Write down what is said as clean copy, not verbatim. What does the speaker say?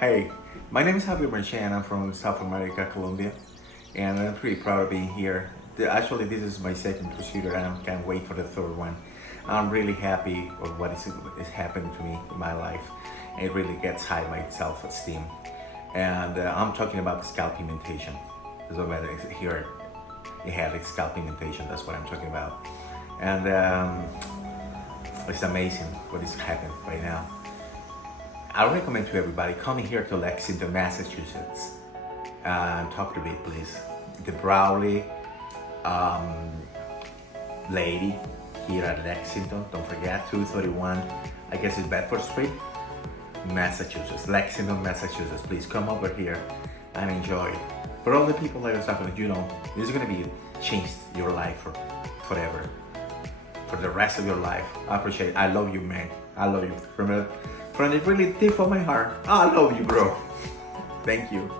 Hey, my name is Javier Marchand. I'm from South America, Colombia, and I'm pretty proud of being here. Actually, this is my second procedure, and I can't wait for the third one. I'm really happy with what is happening to me in my life. It really gets high my self-esteem, and I'm talking about scalp pigmentation. So here, you have the scalp pigmentation. That's what I'm talking about, and it's amazing what is happening right now. I recommend to everybody coming here to Lexington, Massachusetts, and talk to me, please. The Browley lady here at Lexington. Don't forget, 231. I guess it's Bedford Street, Massachusetts. Lexington, Massachusetts. Please come over here and enjoy it. For all the people that are suffering, this is gonna be changed your life forever, for the rest of your life. I appreciate it. I love you, man. I love you from the really deep of my heart. I love you, bro. Thank you.